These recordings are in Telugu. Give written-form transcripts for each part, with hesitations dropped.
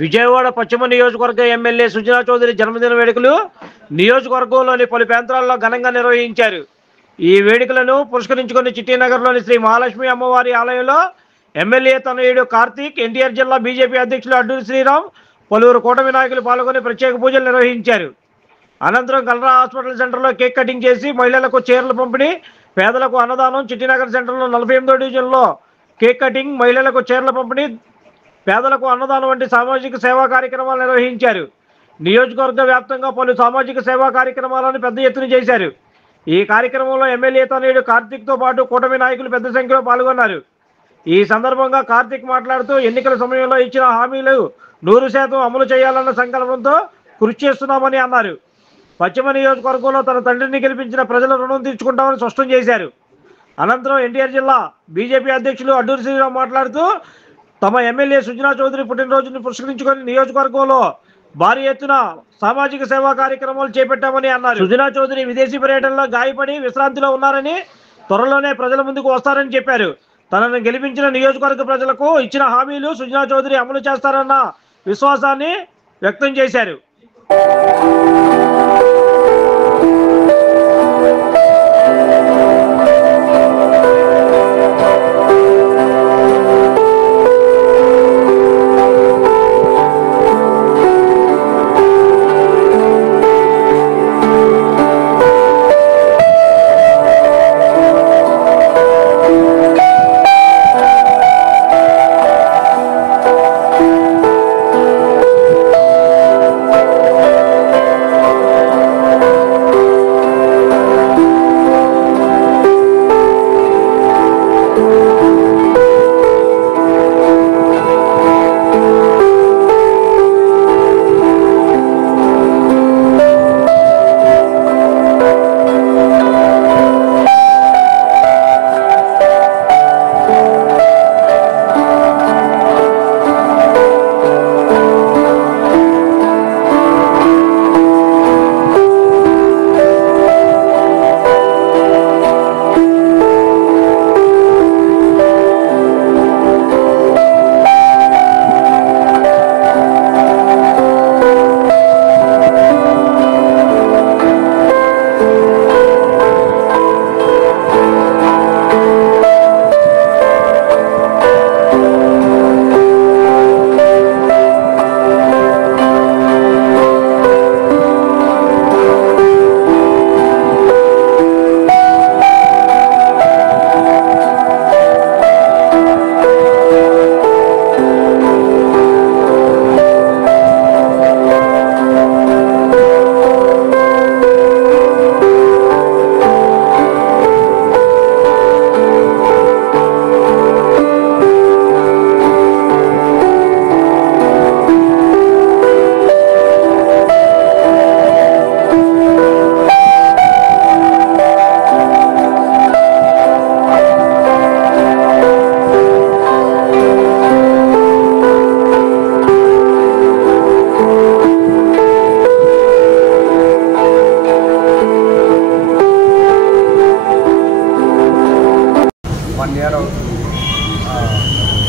విజయవాడ పశ్చిమ నియోజకవర్గ ఎమ్మెల్యే సుజనా చౌదరి జన్మదిన వేడుకలు నియోజకవర్గంలోని పలు ప్రాంతాల్లో ఘనంగా నిర్వహించారు. ఈ వేడుకలను పురస్కరించుకుని చిట్టినగర్లోని శ్రీ మహాలక్ష్మి అమ్మవారి ఆలయంలో ఎమ్మెల్యే తనయుడు కార్తీక్, ఎన్టీఆర్ జిల్లా బీజేపీ అధ్యక్షులు అడ్డూరి శ్రీరామ్, పలువురు కూటమి నాయకులు పాల్గొని ప్రత్యేక పూజలు నిర్వహించారు. అనంతరం కలరా హాస్పిటల్ సెంటర్లో కేక్ కటింగ్ చేసి మహిళలకు చీరలు పంపిణీ, పేదలకు అన్నదానం. చిట్టినగర్ సెంటర్లో 48వ డివిజన్లో కేక్ కటింగ్, మహిళలకు చీరల పంపిణీ, పేదలకు అన్నదానం వంటి సామాజిక సేవా కార్యక్రమాలు నిర్వహించారు. నియోజకవర్గ వ్యాప్తంగా పలు సామాజిక సేవా కార్యక్రమాలను పెద్ద ఎత్తున చేశారు. ఈ కార్యక్రమంలో ఎమ్మెల్యే తనయుడు కార్తీక్తో పాటు కూటమి నాయకులు పెద్ద సంఖ్యలో పాల్గొన్నారు. ఈ సందర్భంగా కార్తీక్ మాట్లాడుతూ ఎన్నికల సమయంలో ఇచ్చిన హామీలు 100% అమలు చేయాలన్న సంకల్పంతో కృషి చేస్తున్నామని అన్నారు. పశ్చిమ నియోజకవర్గంలో తన తండ్రిని గెలిపించిన ప్రజల రుణం తీర్చుకుంటామని స్పష్టం చేశారు. అనంతరం ఎన్టీఆర్ జిల్లా బీజేపీ అధ్యక్షులు అడ్డూరి శ్రీరామ్ మాట్లాడుతూ తమ ఎమ్మెల్యే సుజనా చౌదరి పుట్టినరోజును పురస్కరించుకొని నియోజకవర్గంలో భారీ ఎత్తున సామాజిక సేవా కార్యక్రమాలు చేపట్టామని అన్నారు. సుజనా చౌదరి విదేశీ పర్యటనలో గాయపడి విశ్రాంతిలో ఉన్నారని, త్వరలోనే ప్రజల ముందుకు వస్తారని చెప్పారు. తనను గెలిపించిన నియోజకవర్గ ప్రజలకు ఇచ్చిన హామీలు సుజనా చౌదరి అమలు చేస్తారన్న విశ్వాసాన్ని వ్యక్తం చేశారు.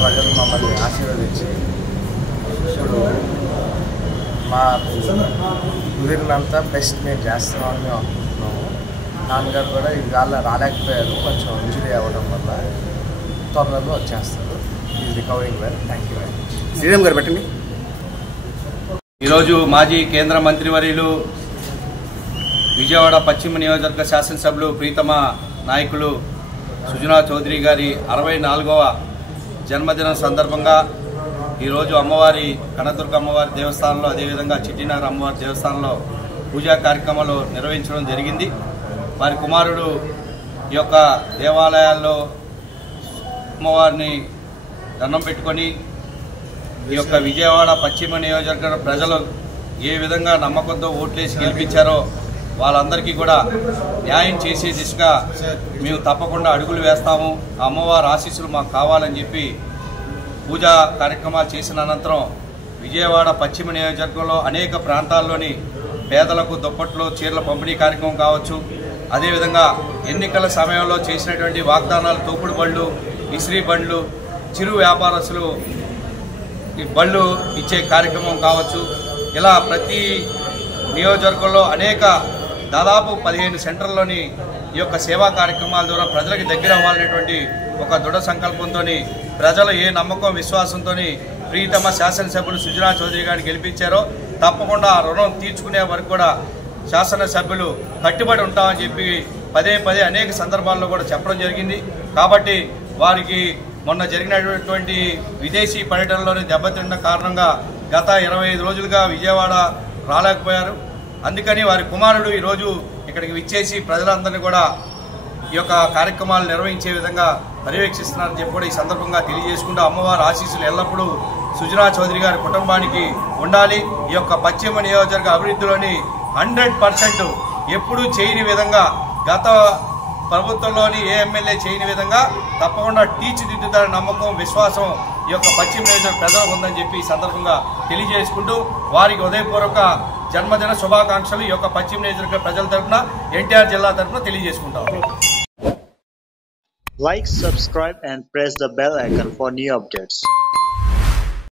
ప్రజలు మమ్మల్ని ఆశీర్వదించి ఇప్పుడు మా కుదిరినంత బెస్ట్ మేము చేస్తున్నామని అనుకుంటున్నాము. నాన్నగారు కూడా ఇవాళ రాలేకపోయారు, కొంచెం ఇంజరీ అవ్వడం వల్ల. త్వరలో వచ్చేస్తారు. Is recovering well. Thank you very much. Sriram garu పెట్టండి. ఈరోజు మాజీ కేంద్ర మంత్రివర్యులు విజయవాడ పశ్చిమ నియోజకవర్గ శాసనసభ్యులు ప్రీతమ నాయకులు సుజనా చౌదరి గారి 64వ జన్మదినం సందర్భంగా ఈరోజు అమ్మవారి కనదుర్గ అమ్మవారి దేవస్థానంలో, అదేవిధంగా చిట్టినగర్ అమ్మవారి దేవస్థానంలో పూజా కార్యక్రమాలు నిర్వహించడం జరిగింది. వారి కుమారుడు ఈ యొక్క దేవాలయాల్లో అమ్మవారిని దండం పెట్టుకొని ఈ యొక్క విజయవాడ పశ్చిమ నియోజకవర్గ ప్రజలు ఏ విధంగా నమ్మకంతో ఓట్లేసి గెలిపించారో వాళ్ళందరికీ కూడా న్యాయం చేసే దిశగా మేము తప్పకుండా అడుగులు వేస్తాము. ఆ అమ్మవారి ఆశీస్సులు మాకు కావాలని చెప్పి పూజా కార్యక్రమాలు చేసిన అనంతరం విజయవాడ పశ్చిమ నియోజకవర్గంలో అనేక ప్రాంతాల్లోని పేదలకు దుప్పట్లు, చీరల పంపిణీ కార్యక్రమం కావచ్చు, అదేవిధంగా ఎన్నికల సమయంలో చేసినటువంటి వాగ్దానాలు, తోపుడు బండ్లు, ఇస్త్రీ బండ్లు, చిరు వ్యాపారస్తులు ఈ బళ్ళు ఇచ్చే కార్యక్రమం కావచ్చు, ఇలా ప్రతి నియోజకవర్గంలో అనేక దాదాపు 15 సెంటర్లోని ఈ యొక్క సేవా కార్యక్రమాల ద్వారా ప్రజలకు దగ్గర అవ్వాలనేటువంటి ఒక దృఢ సంకల్పంతో ప్రజలు ఏ నమ్మకం విశ్వాసంతో ప్రియతమ శాసనసభ్యులు సుజనా చౌదరి గారిని గెలిపించారో తప్పకుండా ఆ రుణం తీర్చుకునే వరకు కూడా శాసనసభ్యులు కట్టుబడి ఉంటామని చెప్పి పదే పదే అనేక సందర్భాల్లో కూడా చెప్పడం జరిగింది. కాబట్టి వారికి మొన్న జరిగినటువంటి విదేశీ పర్యటనలోని దెబ్బతిన్న కారణంగా గత 25 రోజులుగా విజయవాడ రాలేకపోయారు. అందుకని వారి కుమారుడు ఈరోజు ఇక్కడికి విచ్చేసి ప్రజలందరినీ కూడా ఈ యొక్క కార్యక్రమాలు నిర్వహించే విధంగా పర్యవేక్షిస్తున్నారని చెప్పి కూడా ఈ సందర్భంగా తెలియజేసుకుంటూ అమ్మవారి ఆశీస్సులు ఎల్లప్పుడూ సుజనా చౌదరి గారి కుటుంబానికి ఉండాలి. ఈ యొక్క పశ్చిమ నియోజకవర్గ అభివృద్ధిలోని 100% ఎప్పుడూ చేయని విధంగా గత ప్రభుత్వంలోని ఏ ఎమ్మెల్యే చేయని విధంగా తప్పకుండా తీర్చిదిద్దుతారని నమ్మకం విశ్వాసం ఈ యొక్క పశ్చిమ నియోజకవర్గ ప్రజలకు ఉందని చెప్పి ఈ సందర్భంగా తెలియజేసుకుంటూ వారికి ఉదయపూర్వక జన్మదిన శుభాకాంక్షలు ఈ యొక్క పశ్చిమ నియోజకవర్గ ప్రజల తరఫున ఎన్టీఆర్ జిల్లా తరఫున తెలియజేసుకుంటాం. Like, subscribe and press the bell icon for new updates.